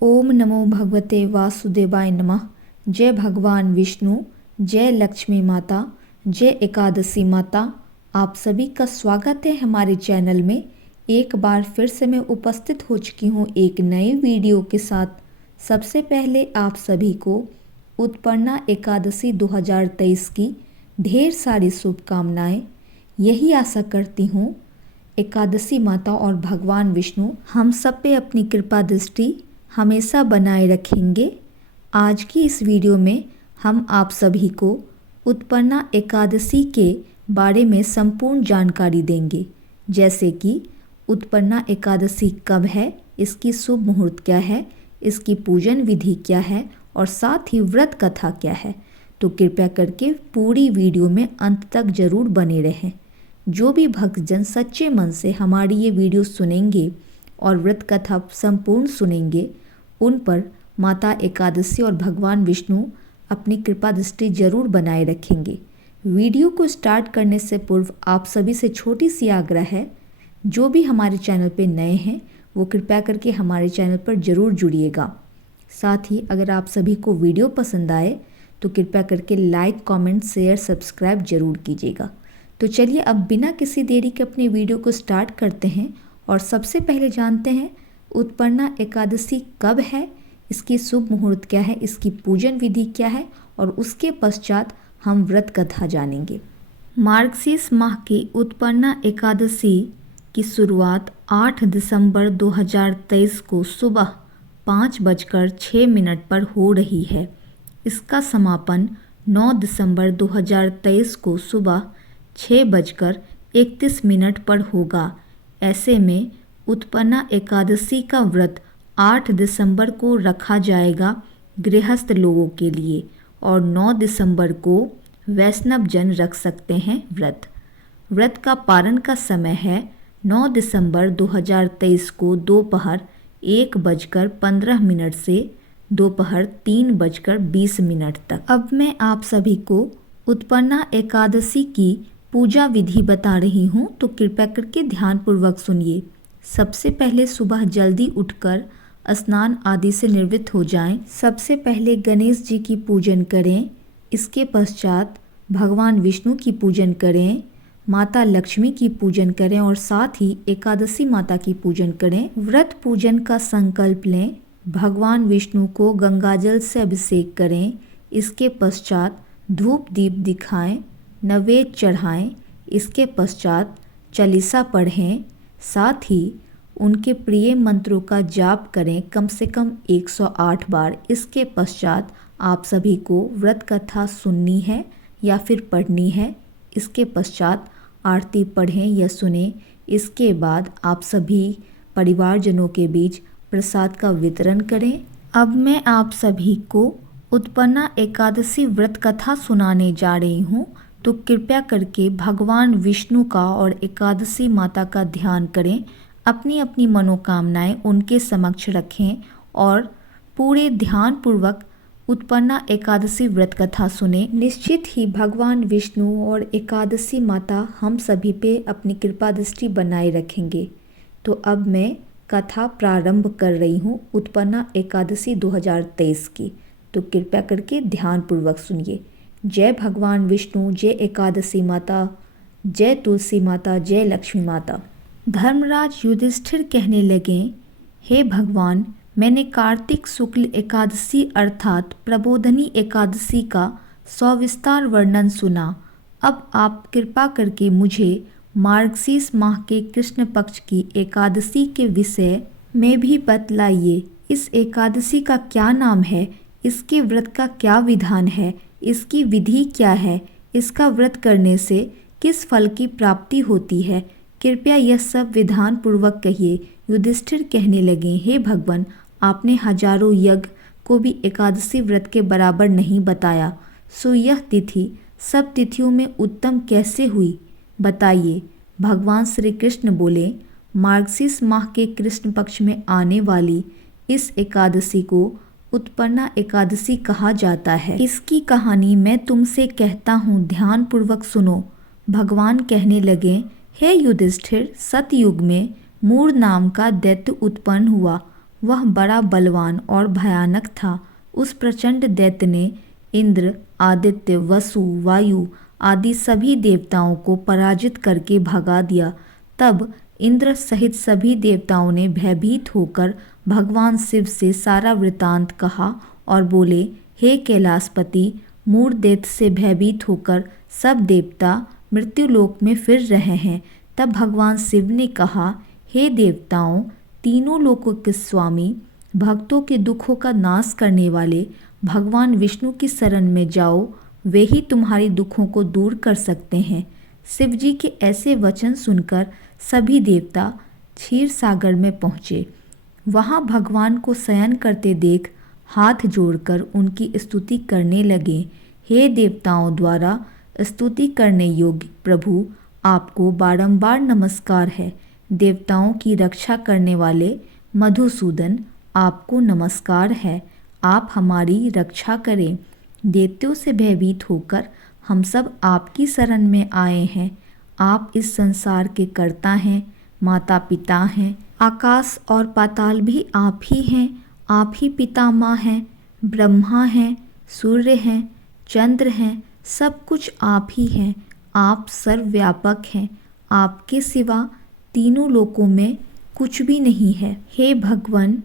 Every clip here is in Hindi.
ओम नमो भगवते वासुदेवाय नमः। जय भगवान विष्णु, जय लक्ष्मी माता, जय एकादशी माता। आप सभी का स्वागत है हमारे चैनल में। एक बार फिर से मैं उपस्थित हो चुकी हूँ एक नए वीडियो के साथ। सबसे पहले आप सभी को उत्पन्ना एकादशी 2023 की ढेर सारी शुभकामनाएं। यही आशा करती हूँ एकादशी माता और भगवान विष्णु हम सब पे अपनी कृपा दृष्टि हमेशा बनाए रखेंगे। आज की इस वीडियो में हम आप सभी को उत्पन्ना एकादशी के बारे में संपूर्ण जानकारी देंगे, जैसे कि उत्पन्ना एकादशी कब है, इसकी शुभ मुहूर्त क्या है, इसकी पूजन विधि क्या है और साथ ही व्रत कथा क्या है। तो कृपया करके पूरी वीडियो में अंत तक जरूर बने रहें। जो भी भक्तजन सच्चे मन से हमारी ये वीडियो सुनेंगे और व्रत कथा संपूर्ण सुनेंगे, उन पर माता एकादशी और भगवान विष्णु अपनी कृपा दृष्टि जरूर बनाए रखेंगे। वीडियो को स्टार्ट करने से पूर्व आप सभी से छोटी सी आग्रह है, जो भी हमारे चैनल पे नए हैं वो कृपया करके हमारे चैनल पर ज़रूर जुड़िएगा। साथ ही अगर आप सभी को वीडियो पसंद आए तो कृपया करके लाइक, कमेंट, शेयर, सब्सक्राइब जरूर कीजिएगा। तो चलिए अब बिना किसी देरी के अपने वीडियो को स्टार्ट करते हैं और सबसे पहले जानते हैं उत्पन्ना एकादशी कब है, इसकी शुभ मुहूर्त क्या है, इसकी पूजन विधि क्या है और उसके पश्चात हम व्रत कथा जानेंगे। मार्गशीर्ष माह की उत्पन्ना एकादशी की शुरुआत 8 दिसंबर 2023 को सुबह 5:06 पर हो रही है। इसका समापन 9 दिसंबर 2023 को सुबह 6:31 पर होगा। ऐसे में उत्पन्ना एकादशी का व्रत 8 दिसंबर को रखा जाएगा गृहस्थ लोगों के लिए और 9 दिसंबर को वैष्णव जन रख सकते हैं व्रत का पारण का समय है 9 दिसंबर 2023 को दोपहर 1:15 से दोपहर 3:20 तक। अब मैं आप सभी को उत्पन्ना एकादशी की पूजा विधि बता रही हूँ, तो कृपया करके ध्यानपूर्वक सुनिए। सबसे पहले सुबह जल्दी उठकर स्नान आदि से निवृत्त हो जाएं। सबसे पहले गणेश जी की पूजन करें। इसके पश्चात भगवान विष्णु की पूजन करें, माता लक्ष्मी की पूजन करें और साथ ही एकादशी माता की पूजन करें। व्रत पूजन का संकल्प लें। भगवान विष्णु को गंगाजल से अभिषेक करें। इसके पश्चात धूप दीप दिखाएं, नैवेद्य चढ़ाएं। इसके पश्चात चालीसा पढ़ें। साथ ही उनके प्रिय मंत्रों का जाप करें कम से कम 108 बार। इसके पश्चात आप सभी को व्रत कथा सुननी है या फिर पढ़नी है। इसके पश्चात आरती पढ़ें या सुने। इसके बाद आप सभी परिवारजनों के बीच प्रसाद का वितरण करें। अब मैं आप सभी को उत्पन्ना एकादशी व्रत कथा सुनाने जा रही हूँ, तो कृपया करके भगवान विष्णु का और एकादशी माता का ध्यान करें। अपनी अपनी मनोकामनाएं उनके समक्ष रखें और पूरे ध्यानपूर्वक उत्पन्ना एकादशी व्रत कथा सुने। निश्चित ही भगवान विष्णु और एकादशी माता हम सभी पे अपनी कृपा दृष्टि बनाए रखेंगे। तो अब मैं कथा प्रारंभ कर रही हूँ उत्पन्ना एकादशी 2023 की, तो कृपया करके ध्यानपूर्वक सुनिए। जय भगवान विष्णु, जय एकादशी माता, जय तुलसी माता, जय लक्ष्मी माता। धर्मराज युधिष्ठिर कहने लगे, हे भगवान, मैंने कार्तिक शुक्ल एकादशी अर्थात प्रबोधनी एकादशी का सविस्तार वर्णन सुना। अब आप कृपा करके मुझे मार्गशीर्ष माह के कृष्ण पक्ष की एकादशी के विषय में भी बतलाइए। इस एकादशी का क्या नाम है, इसके व्रत का क्या विधान है, इसकी विधि क्या है, इसका व्रत करने से किस फल की प्राप्ति होती है, कृपया यह सब विधान पूर्वक कहिए। युधिष्ठिर कहने लगे, हे भगवान, आपने हजारों यज्ञ को भी एकादशी व्रत के बराबर नहीं बताया, सो यह तिथि सब तिथियों में उत्तम कैसे हुई, बताइए। भगवान श्री कृष्ण बोले, मार्गशीर्ष माह के कृष्ण पक्ष में आने वाली इस एकादशी को उत्पन्ना एकादशी कहा जाता है। इसकी कहानी मैं तुमसे कहता हूँ, ध्यान पूर्वक सुनो। भगवान कहने लगे, हे युधिष्ठिर, सतयुग में मूर नाम का दैत्य उत्पन्न हुआ। वह बड़ा बलवान और भयानक था। उस प्रचंड दैत्य ने इंद्र, आदित्य, वसु, वायु आदि सभी देवताओं को पराजित करके भगा दिया। तब इंद्र सहित सभी देवताओं ने भयभीत होकर भगवान शिव से सारा वृतांत कहा और बोले, हे कैलाशपति, मूढ़ दैत्य से भयभीत होकर सब देवता मृत्युलोक में फिर रहे हैं। तब भगवान शिव ने कहा, हे देवताओं, तीनों लोकों के स्वामी, भक्तों के दुखों का नाश करने वाले भगवान विष्णु की शरण में जाओ, वे ही तुम्हारी दुखों को दूर कर सकते हैं। शिव जी के ऐसे वचन सुनकर सभी देवता क्षीर सागर में पहुँचे। वहाँ भगवान को शयन करते देख हाथ जोड़कर उनकी स्तुति करने लगे। हे देवताओं द्वारा स्तुति करने योग्य प्रभु, आपको बारंबार नमस्कार है। देवताओं की रक्षा करने वाले मधुसूदन, आपको नमस्कार है। आप हमारी रक्षा करें। दैत्यों से भयभीत होकर हम सब आपकी शरण में आए हैं। आप इस संसार के कर्ता हैं, माता पिता हैं। आकाश और पाताल भी आप ही हैं। आप ही पितामह हैं, ब्रह्मा हैं, सूर्य हैं, चंद्र हैं, सब कुछ आप ही हैं। आप सर्वव्यापक हैं। आपके सिवा तीनों लोकों में कुछ भी नहीं है। हे भगवान,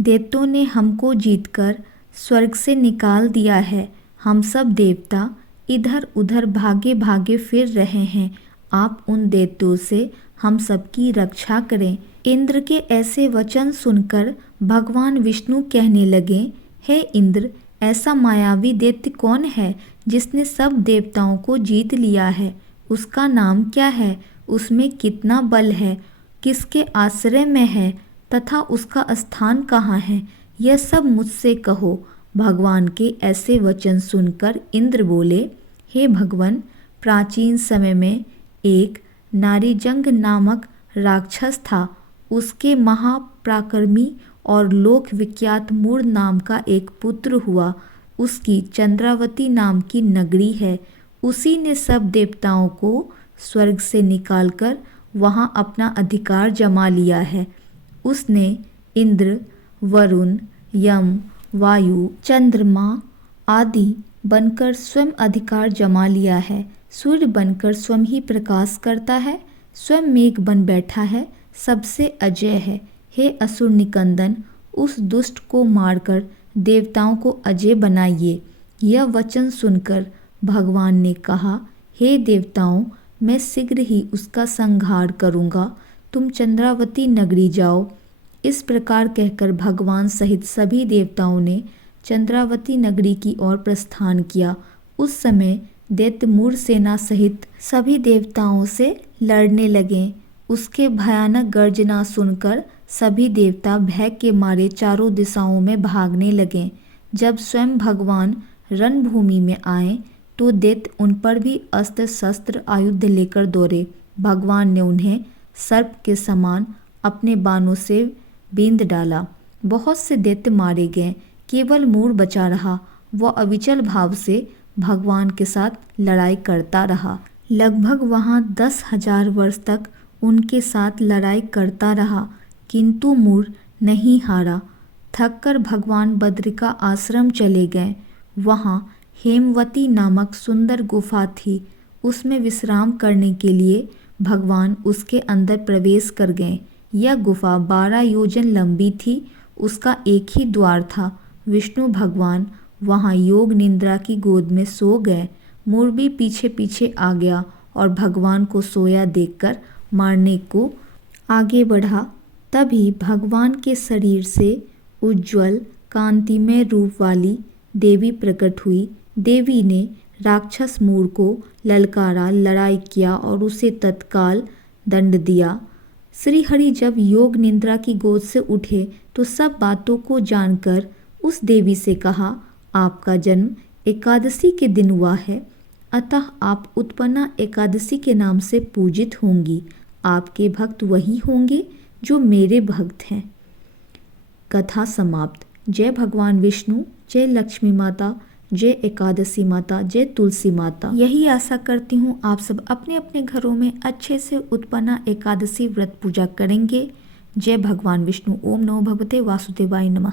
दैत्यों ने हमको जीतकर स्वर्ग से निकाल दिया है। हम सब देवता इधर उधर भागे भागे फिर रहे हैं। आप उन दैत्यों से हम सबकी रक्षा करें। इंद्र के ऐसे वचन सुनकर भगवान विष्णु कहने लगे, हे इंद्र, ऐसा मायावी दैत्य कौन है जिसने सब देवताओं को जीत लिया है? उसका नाम क्या है? उसमें कितना बल है? किसके आश्रय में है तथा उसका स्थान कहाँ है? यह सब मुझसे कहो। भगवान के ऐसे वचन सुनकर इंद्र बोले, हे भगवान, प्राचीन समय में एक नारीजंग नामक राक्षस था। उसके महापराक्रमी और लोक विख्यात मूढ़ नाम का एक पुत्र हुआ। उसकी चंद्रावती नाम की नगरी है। उसी ने सब देवताओं को स्वर्ग से निकालकर वहाँ अपना अधिकार जमा लिया है। उसने इंद्र, वरुण, यम, वायु, चंद्रमा आदि बनकर स्वयं अधिकार जमा लिया है। सूर्य बनकर स्वयं ही प्रकाश करता है, स्वयं मेघ बन बैठा है, सबसे अजय है। हे असुर निकंदन, उस दुष्ट को मारकर देवताओं को अजय बनाइए। यह वचन सुनकर भगवान ने कहा, हे देवताओं, मैं शीघ्र ही उसका संहार करूँगा। तुम चंद्रावती नगरी जाओ। इस प्रकार कहकर भगवान सहित सभी देवताओं ने चंद्रावती नगरी की ओर प्रस्थान किया। उस समय दैत्य मूढ़ सेना सहित सभी देवताओं से लड़ने लगे। उसके भयानक गर्जना सुनकर सभी देवता भय के मारे चारों दिशाओं में भागने लगे। जब स्वयं भगवान रणभूमि में आए तो दैत्य उन पर भी अस्त्र शस्त्र आयुध लेकर दौड़े। भगवान ने उन्हें सर्प के समान अपने बाणों से बींध डाला। बहुत से दैत्य मारे गए, केवल मूढ़ बचा रहा। वह अविचल भाव से भगवान के साथ लड़ाई करता रहा। लगभग वहाँ 10,000 वर्ष तक उनके साथ लड़ाई करता रहा, किंतु मूढ़ नहीं हारा। थककर भगवान बद्रिका आश्रम चले गए। वहाँ हेमवती नामक सुंदर गुफा थी। उसमें विश्राम करने के लिए भगवान उसके अंदर प्रवेश कर गए। यह गुफा 12 योजन लंबी थी। उसका एक ही द्वार था। विष्णु भगवान वहाँ योग निद्रा की गोद में सो गए। मूढ़ भी पीछे पीछे आ गया और भगवान को सोया देखकर मारने को आगे बढ़ा। तभी भगवान के शरीर से उज्ज्वल कांतिमय रूप वाली देवी प्रकट हुई। देवी ने राक्षस मूढ़ को ललकारा, लड़ाई किया और उसे तत्काल दंड दिया। श्री हरि जब योग निद्रा की गोद से उठे तो सब बातों को जानकर उस देवी से कहा, आपका जन्म एकादशी के दिन हुआ है, अतः आप उत्पन्ना एकादशी के नाम से पूजित होंगी। आपके भक्त वही होंगे जो मेरे भक्त हैं। कथा समाप्त। जय भगवान विष्णु, जय लक्ष्मी माता, जय एकादशी माता, जय तुलसी माता। यही आशा करती हूँ आप सब अपने अपने घरों में अच्छे से उत्पन्ना एकादशी व्रत पूजा करेंगे। जय भगवान विष्णु। ओम नमो भगवते वासुदेवाय नमः।